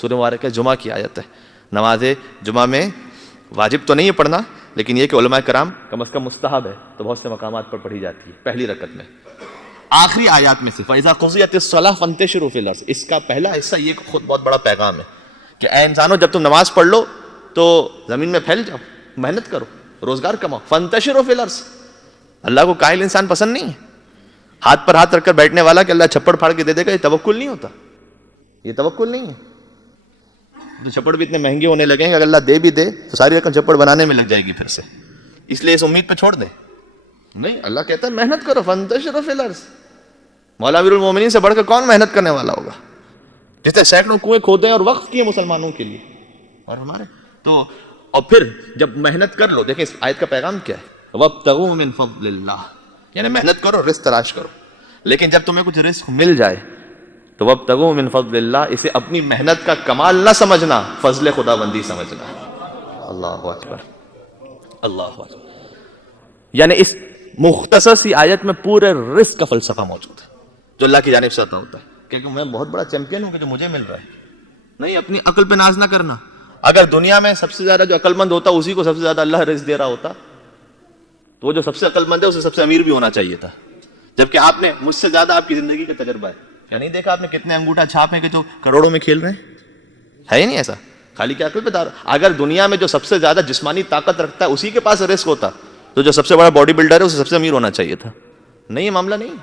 سورہ مبارک جمعہ کی آیت ہے. نماز جمعہ میں واجب تو نہیں ہے پڑھنا، لیکن یہ کہ علماء کرام کم از کم مستحب ہے تو بہت سے مقامات پر پڑھی جاتی ہے پہلی رکعت میں. آخری آیات میں سے فَإِذَا قُضِيَتِ الصَّلَاةُ فَانتَشِرُوا فِي الْأَرْضِ، اس کا پہلا حصہ یہ خود بہت بڑا پیغام ہے کہ اے انسانوں جب تم نماز پڑھ لو تو زمین میں پھیل جاؤ، محنت کرو، روزگار کماؤ. فَانتَشِرُوا فِي الْأَرْضِ، اللہ کو کاہل انسان پسند نہیں ہے. ہاتھ پر ہاتھ رکھ کر بیٹھنے والا کہ اللہ چھپڑ پھاڑ کے دے دے گا، یہ توکل نہیں ہوتا، یہ توکل نہیں ہے. تو چھپڑ بھی اتنے مہنگے ہونے لگیں گے، اگر اللہ دے بھی دے تو ساری رقم چھپڑ بنانے میں لگ جائے گی پھر سے، اس لیے اس امید پہ چھوڑ دے. نہیں، اللہ کہتا ہے محنت کرو. فَانتَشِرُوا فِي الْأَرْضِ، مولا امیر المومنین سے بڑھ کر کون محنت کرنے والا ہوگا؟ جس نے سینکڑوں کنویں کھودے اور وقف کیے مسلمانوں کے لیے اور ہمارے تو. اور پھر جب محنت کر لو، دیکھیں اس آیت کا پیغام کیا ہے، وَابْتَغُوا مِن فَضْلِ اللَّهِ، یعنی محنت کرو، رزق تلاش کرو. لیکن جب تمہیں کچھ رزق مل جائے تو وَابْتَغُوا مِن فَضْلِ اللَّهِ، اسے اپنی محنت کا کمال نہ سمجھنا، فضل خدا بندی سمجھنا. اللہ اکبر، اللہ اکبر. یعنی اس مختصر سی آیت میں پورے رزق کا فلسفہ موجود ہے جو اللہ کی جانب سے عطا ہوتا ہے. کیونکہ میں بہت بڑا چیمپئن ہوں کہ جو مجھے مل رہا ہے. نہیں، اپنی عقل پہ ناز نہ کرنا. اگر دنیا میں سب سے زیادہ جو عقل مند ہوتا اسی کو سب سے زیادہ اللہ رزق دے رہا ہوتا تو وہ جو سب سے عقل مند ہے اسے سب سے امیر بھی ہونا چاہیے تھا. جبکہ آپ نے مجھ سے زیادہ آپ کی زندگی کا تجربہ ہے. یعنی دیکھا آپ نے کتنے انگوٹھا چھاپ ہیں کہ جو کروڑوں میں کھیل رہے ہیں؟ ہے ہی نہیں ایسا. خالی کیا عقل پہ دار. اگر دنیا میں جو سب سے زیادہ جسمانی طاقت رکھتا ہے اسی کے پاس رزق ہوتا تو جو سب سے بڑا باڈی بلڈر ہے اسے سب سے امیر ہونا چاہیے تھا. نہیں، یہ معاملہ نہیں.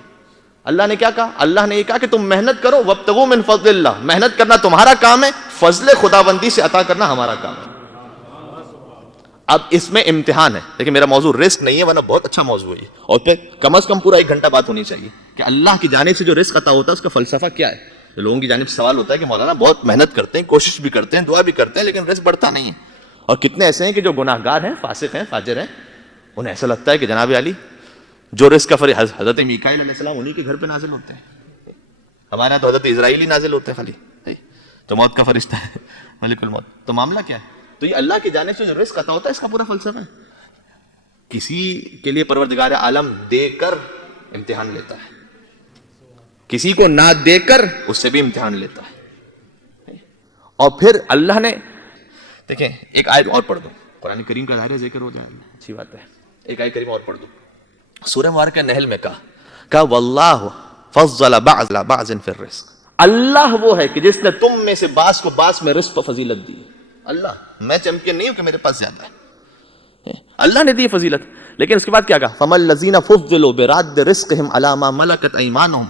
اللہ نے کیا کہا؟ اللہ نے یہ کہا کہ تم محنت کرو. وابتغوا من فضل اللہ، محنت کرنا تمہارا کام ہے، فضل خداوندی سے عطا کرنا ہمارا کام ہے. اب اس میں امتحان ہے. لیکن میرا موضوع رزق نہیں ہے، ورنہ بہت اچھا موضوع ہے. اور پھر کم از کم پورا 1 گھنٹہ بات ہونی چاہیے کہ اللہ کی جانب سے جو رزق عطا ہوتا ہے اس کا فلسفہ کیا ہے. لوگوں کی جانب سے سوال ہوتا ہے کہ مولانا بہت محنت کرتے ہیں، کوشش بھی کرتے ہیں، دعا بھی کرتے ہیں، لیکن رزق بڑھتا نہیں ہے. اور کتنے ایسے ہیں کہ جو گناہ گار ہیں، فاسق ہیں، فاجر ہیں، انہیں ایسا لگتا ہے کہ جناب علی جو رزق کا فریضہ حضرت میکائیل علیہ السلام انہی کے گھر پہ نازل ہوتے ہیں. ہمارے یہاں تو حضرت اسرائیل ہی نازل ہوتے ہیں خالی، تو موت کا فرشتہ ہے ملک الموت. تو معاملہ کیا ہے؟ تو یہ اللہ کی جانب سے جو رزق عطا ہوتا ہے اس کا پورا فلسفہ ہے. کسی کے لیے پروردگار عالم دے کر امتحان لیتا ہے، کسی کو نہ دے کر اس سے بھی امتحان لیتا ہے. اور پھر اللہ نے دیکھیں ایک آیت اور پڑھ دو، قرآن کریم کا ظاہر ذکر ہو جائے، اچھی بات ہے. ایک آیت کریم اور پڑھ دو. سورہ مبارکہ نحل میں کہا واللہ فضل بعض بعض فی الرزق، اللہ وہ ہے کہ جس نے تم میں سے بعض کو بعض میں رزق پر فضیلت دی. اللہ، میں چیمپئن نہیں ہوں کہ میرے پاس زیادہ ہے، اللہ نے دی فضیلت. لیکن اس کے بعد کیا کہا؟ فَمَا الَّذِينَ فُضِّلُوا بِرَدِّ رِزْقِهِمْ عَلَىٰ مَا مَلَكَتْ أَيْمَانُهُمْ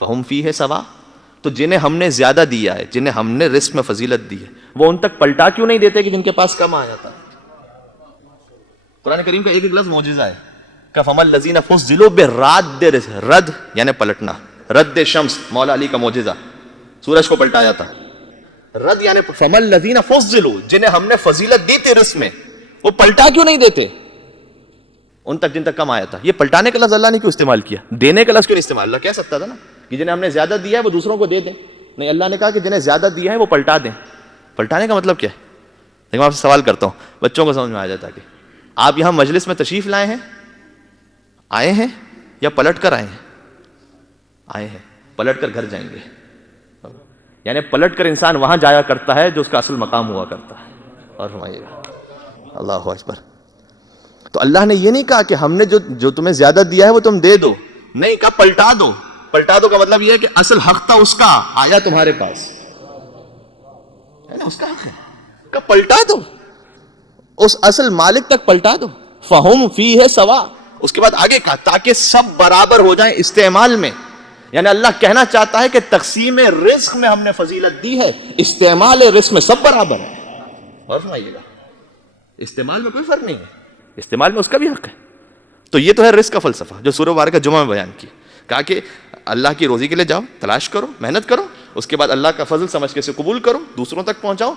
فَهُمْ فِيهِ سَوَاءٌ، تو جنہیں ہم نے زیادہ دیا ہے، جنہیں ہم نے رزق میں فضیلت دی ہے، وہ ان تک پلٹا کیوں نہیں دیتے کہ جن کے پاس کم آیا تھا؟ قرآن کریم کا ایک لفظ معجزہ ہے کہ فَمَا الَّذِينَ فُضِّلُوا بِرَدِّ رِزْقِهِمْ، رد یعنی پلٹنا. رد شمس مولا علی کا معجزہ، سورج کو پلٹایا تھا. رد یعنی فَمَا الَّذِينَ فُضِّلُوا، جنہیں ہم نے فضیلت دی تھی رزق میں، وہ پلٹا کیوں نہیں دیتے ان تک جن تک کم آیا تھا. یہ پلٹانے کا لفظ اللہ نے کیوں استعمال کیا؟ دینے کا لفظ کیوں نہیں استعمال؟ اللہ کہہ سکتا تھا نا کہ جنہیں ہم نے زیادہ دیا ہے وہ دوسروں کو دے دیں. نہیں، اللہ نے کہا کہ جنہیں زیادہ دیا ہے وہ پلٹا دیں. پلٹانے کا مطلب کیا ہے؟ لیکن میں آپ سے سوال کرتا ہوں، بچوں کو سمجھ میں آ جاتا کہ آپ یہاں مجلس میں تشریف لائے ہیں، آئے ہیں، یا پلٹ کر آئے ہیں؟ آئے ہیں، پلٹ کر گھر جائیں گے. یعنی پلٹ کر انسان وہاں جایا کرتا ہے جو اس کا اصل مقام ہوا کرتا ہے. اور فرمائیے گا اللہ اکبر. تو اللہ نے یہ نہیں کہا کہ ہم نے جو تمہیں زیادہ دیا ہے وہ تم دے دو، نہیں کہا پلٹا دو. پلٹا دو کا مطلب یہ ہے کہ اصل حق تھا اس کا، آیا تمہارے پاس ہے نا، اس کا حق ہے کہ پلٹا دو، اس اصل مالک تک پلٹا دو. فَهُمْ فِيهِ سَوَاءٌ، اس کے بعد آگے کہا تاکہ سب برابر ہو جائیں استعمال میں. یعنی اللہ کہنا چاہتا ہے کہ تقسیم رزق میں ہم نے فضیلت دی ہے، استعمال رزق میں سب برابر ہے. اور فرمائیے گا استعمال میں کوئی فرق نہیں ہے، استعمال میں اس کا بھی حق ہے. تو یہ تو ہے رزق کا فلسفہ جو سورہ مبارکہ جمعہ میں بیان کیا. کہا کہ اللہ کی روزی کے لیے جاؤ، تلاش کرو، محنت کرو، اس کے بعد اللہ کا فضل سمجھ کے اسے قبول کرو، دوسروں تک پہنچاؤ.